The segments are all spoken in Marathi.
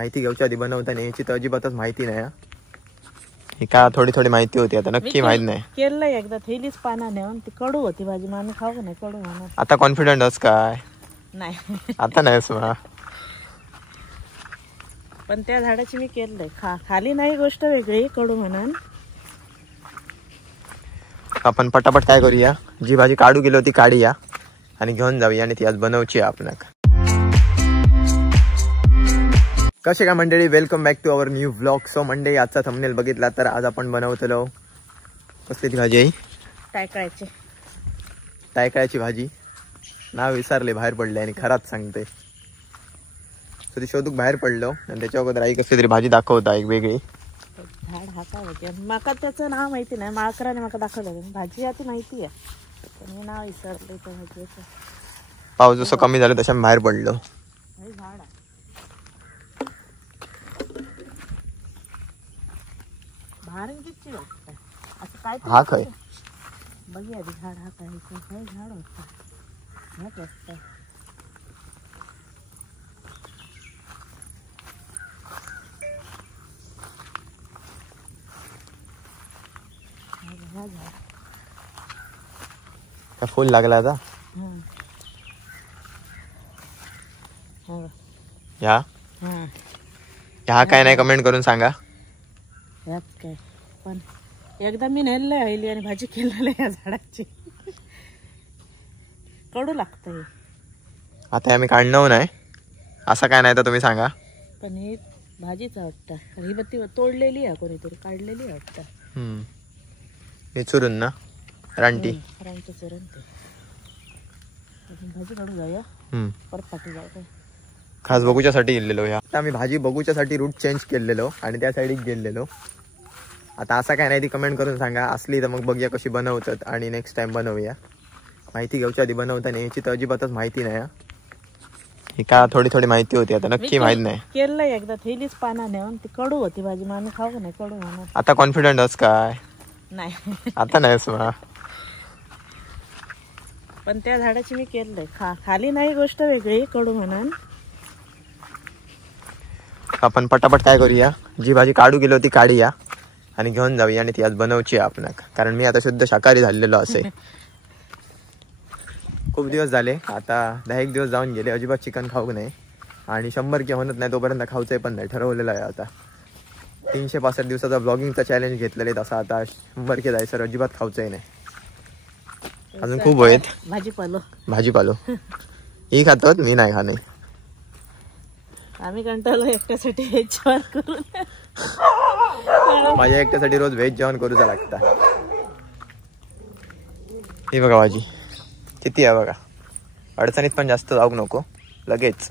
माहिती घेऊच्या आधी बनवताना याची तर अजिबातच माहिती नाही. ही का थोडी थोडी माहिती होती, आता नक्की माहित नाही. केलंय एकदा थैलीच पाना नेऊन, ती कडू होती भाजी, मामी खाऊ नाही कडू म्हणून. आता कॉन्फिडंट आहेस काय? नाही आता नाहीस मग. पण त्या झाडाची मी केलंय, खाली नाही गोष्ट वेगळी, कडू म्हणून. आपण पटापट काय करूया, जी भाजी काढू गेलो ती काढूया आणि घेऊन जाऊया आणि ती आज बनवची आपणाक. कसे का मंडळी, welcome back to our new vlog. So मंडळी, आजचा थंबनेल बघितला तर आज आपण बनवतलो कसली ती भाजी आहे? टायकाळ्याची भाजी. नाव विसरले, बाहेर पडले आणि खराच सांगते. सो ती शोधूक बाहेर पडलो आणि त्याच्या अगोदर आई कसली तरी भाजी दाखवता एक वेगळी. झाड हाका माका त्याचं नाव माहिती नाही, माकराने माका दाखवलं. भाजी आता माहिती आहे पण मी नाव विसरले त्या भाजीचं. पाऊस जसं कमी झालं तशा बाहेर पडलो. झाड भारी वाटतं असं काय हा काय बघी आधी. झाड हा काय झाड होतं वाटतं. फुल लागला आता ह्या काय नाही, कमेंट करून सांगा. काय पण एकदा मी नेलंय आईली आणि भाजी केलेली या झाडाची. कडू लागतंय. आता आम्ही काढणं नाही असं काय नाही तर तुम्ही सांगा. पण ही भाजीच वाटतं, ही बत्ती तोडलेली आहे कोणीतरी, काढलेली वाटतं. चुरून ना रानटी चुरून ते भाजी काढू जाऊया परत पाठी जाऊ. खास बघूच्यासाठी गेलेलो. ह्या आता आम्ही भाजी बघूच्यासाठी रूट चेंज केलेलो आणि त्या साईडीक गेलेलो. आता असं काय नाही ती कमेंट करून सांगा. असली तर मग बघूया कशी बनवतात आणि नेक्स्ट टाइम बनवूया. माहिती घेऊच्या आधी बनवताना याची तर अजिबातच माहिती नाही. ही का थोडी थोडी माहिती होती, आता नक्की माहित नाही. केलंय एकदा थैलीच पाना नेऊन, ती कडू होती भाजी, मामी खाऊ नाही कडू म्हणून. आता कॉन्फिडंट आहेस काय? नाही आता नाहीस मग. पण त्या झाडाची मी केलंय, खाली नाही गोष्ट वेगळी, कडू म्हणून. आपण पटापट काय करूया, जी भाजी काढू गेलो ती काढूया आणि घेऊन जाऊया आणि ती आज बनवची आपणाक. कारण मी आता शुद्ध शाकाहारी झालेलो असे. खूप दिवस झाले, आता 10 दिवस जाऊन गेले, अजिबात चिकन खाऊ नाही. आणि 100 के होत नाही तोपर्यंत खाऊचंय पण नाही ठरवलेलं आहे. आता 365 दिवसाचा ब्लॉगिंगचा चॅलेंज घेतलेला आहे, तसा आता 100 के जायचं अजिबात खाऊचंय नाही. अजून खूप आहेत. भाजीपालो ही खातात, मी नाही खाणे. आम्ही कंटाळलो एकट्यासाठी व्हेज जेवण करून. माझ्या एकट्यासाठी रोज व्हेज जेवण करूचा लागता. ही बघा भाजी किती आहे बघा. अडचणीत पण जास्त जाऊ नको लगेच.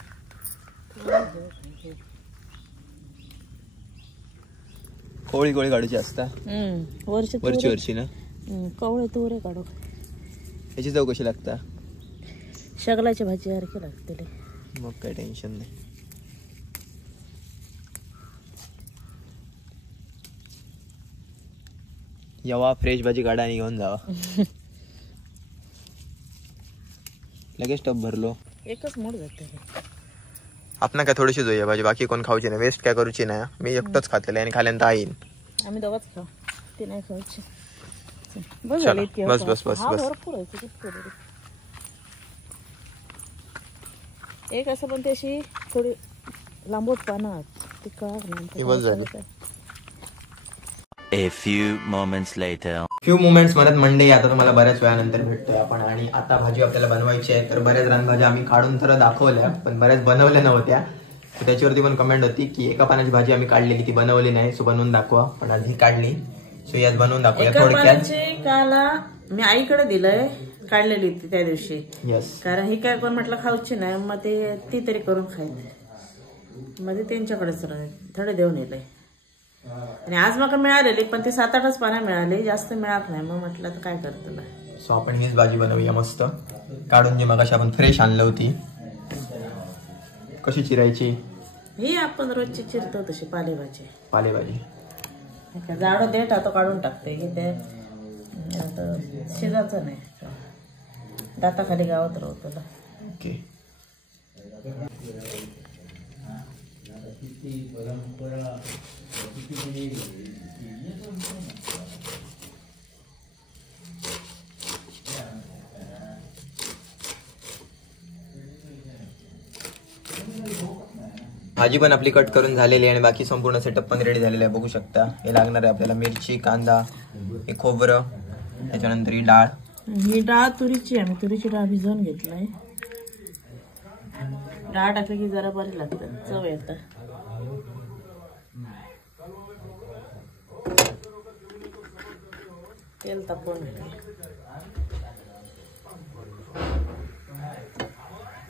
कोळी कोळी काढूची असता वरची ना. कवळे तोरे काढू. याची चव कशी लागता? शगलाची भाजी सारखी लागते. मग काय टेन्शन नाही. येवा फ्रेश भाजी काढा आणि घेऊन जावा. लगेच टप भरलो. एकच मोड जाते. आपण काय थोडीशी जोया भाजी, बाकी कोण खाऊची नाही, वेस्ट काय करूची नाही. मी एकटंच खातले आणि खाल्यानंतर आईन. आम्ही दोघंच खाऊ, ते नाही खाऊची. बस बस बस बस. एक असं पण त्याशी थोडी लांबूट पानं ती बस झाली. A few moments later. Few moments म्हणत मंडे आता तुम्हाला बऱ्याच वेळानंतर भेटतोय आपण. आणि आता भाजी आपल्याला बनवायची आहे. तर बऱ्याच रानभाज्या आम्ही काढून तर दाखवल्या पण बऱ्याच बनवल्या नव्हत्या. त्याच्यावरती पण कमेंट होती की एका पानाची भाजी आम्ही काढलेली ती बनवली नाही, सो बनवून दाखवा. पण आधी काढली, सो यात बनवून दाखवूया थोडक्यात. काला मी आईकडे दिलंय, काढलेली त्या दिवशी. यस, कारण ही काय कोण म्हटलं खाऊची नाही, मग ते ती तरी करून खायचं. मध्ये त्यांच्याकडेच थोडे देऊन येलंय. आणि आज मला मिळालेली पण ती 7-8च पानं मिळाली, जास्त मिळत नाही. मग म्हटलं तर काय करतो ना. सो आपण हीच भाजी बनवूया मस्त काढून, जी मगाशी आपण फ्रेश आणलं होती. कशी चिरायची? ही आपण रोजची चिरतो तशी पालेभाजी. जाडं देठ आता काढून टाकते की ते शिजायचं नाही, दाताखाली गावात राहतो. ओके. भाजी पण आपली कट करून झालेली आहे आणि बाकी संपूर्ण सेटअप पण रेडी झालेला आहे. बघू शकता हे लागणार आहे आपल्याला मिरची, कांदा, हे खोबरं, त्याच्यानंतर ही डाळ. ही डाळ तुरीची आहे, मी तुरीची डाळ भिजवून घेतलाय. डाळ टाकली की जरा बरी लागतं, चव येतं. तेल तापवून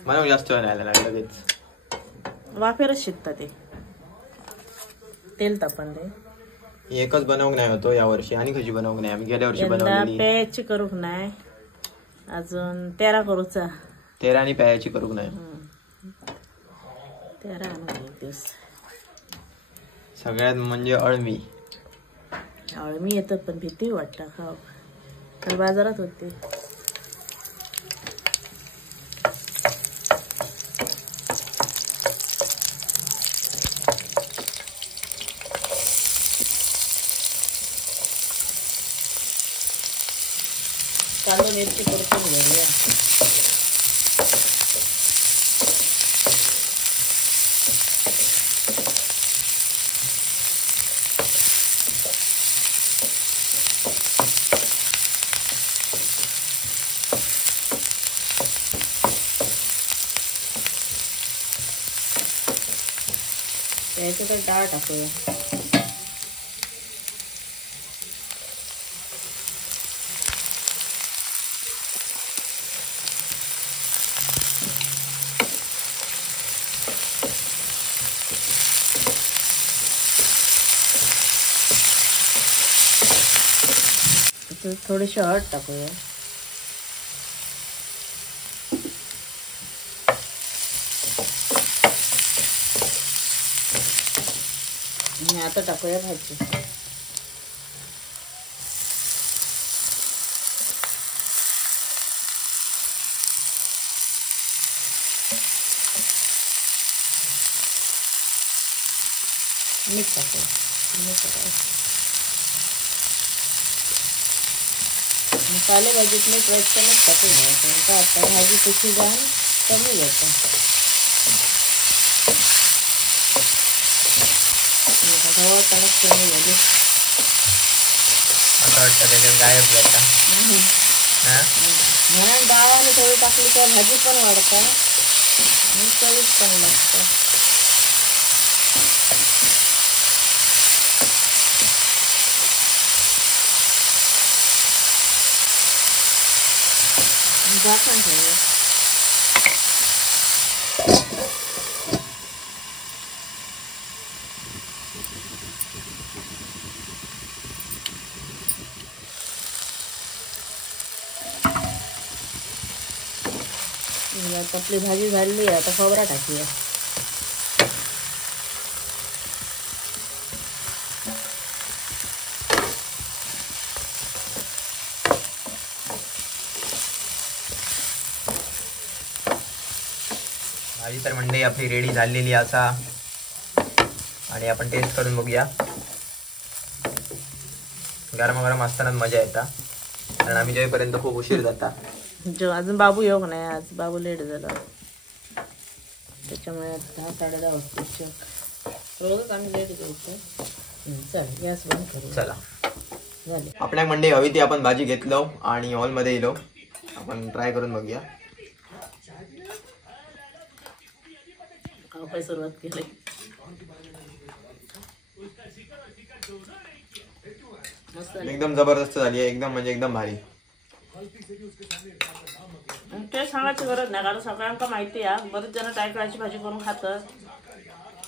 मला जास्त वेळ नाही लागला, लगेच वाफेरच शिकतात ते. तेल तापवले एकच बनवूक नाही होतो या वर्षी, आणि कशी बनवूक नाही, आम्ही गेल्या वर्षी बनवलेली. पेयाची करूक नाही, अजून 13 करूचा. 13 आणि पेयाची करूक नाही. 13 आणून एक दिवस. सगळ्यात म्हणजे अळमी येतात पण भीती वाटतं खाव. काल बाजारात होते. कांदा मिरची परतून घेऊया. त्याच्यात डाळ टाकूया. थोडीशी हळद टाकूया. आणि आता टाकूया भाजी. मीठ टाकूया. मसाले भाजीत मीठ रचकनच टाकून घ्यायचं. आता भाजी तिखी जाऊन कमी घ्यायचं. गव्हातच कमी झाली. आता वाटतं त्याच्यात गायब जाता. म्हणून डाळाने थोडी टाकली तर भाजी पण वाढतं आणि चवीत पण लागतं. झाकण ठेवूया. आपली भाजी झाली. आता खोबरा टाकूया. भाजी तर मंडई आपली रेडी झालेली असा आणि आपण टेस्ट करून बघूया. गरम असतानाच मजा येता, कारण आम्ही जेपर्यंत खूप उशीर जाता. अजून बाबू येऊ नाही. आज बाबू लेट झाला, त्याच्यामुळे 10 साडे 10 वाजता. रोजच आम्ही लेट येतो. चल गॅस बंद करू. चला झाले. आपल्या मंडई हवी ती आपण भाजी घेतलो आणि हॉलमध्ये येलो. आपण ट्राय करून बघूया. खावाय सुरुवात केली. एकदम जबरदस्त झाली आहे. एकदम म्हणजे एकदम भारी. ते सांगायची गरज नाही, कारण सगळ्यांना माहिती आहे. बरेच जण टायकळाची भाजी करून खातात,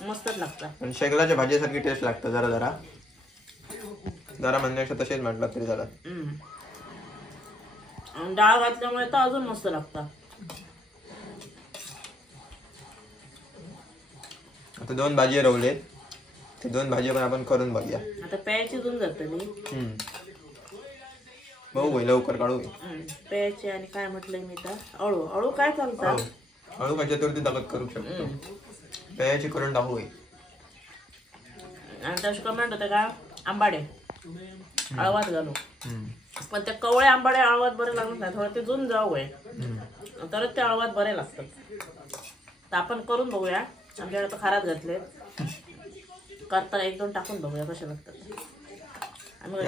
मस्तच लागतं. पण शेगलाच्या भाजीसारखी टेस्ट लागतं. जरा जरा जरा म्हणण्यापेक्षा तसेच म्हटलं तरी झालं. डाळ घातल्यामुळे तर अजून मस्त लागतं. आता 2 भाजी रवले, ते 2 भाजी पण आपण करून बघूया. आता प्यायची धुवून जाते मी. बघू लवकर काढू. प्यायची आणि काय म्हटलंय मी तर अळू काय चालतं. अळू कशातवरती दगत करू शकतो. प्यायची करून टाकू. आणि त्याशी कमेंट होते का आंबाडे आळवात घालू पण ते कवळे आंबाडे आळवात बरे लागत नाही थोडं ते जुन जाऊ आहे तरच ते आळवात बरे लागतात तर आपण करून बघूया आमच्याकडे तर खारात घातले करताना 1-2 टाकून बघूया कसे लागतात आम्ही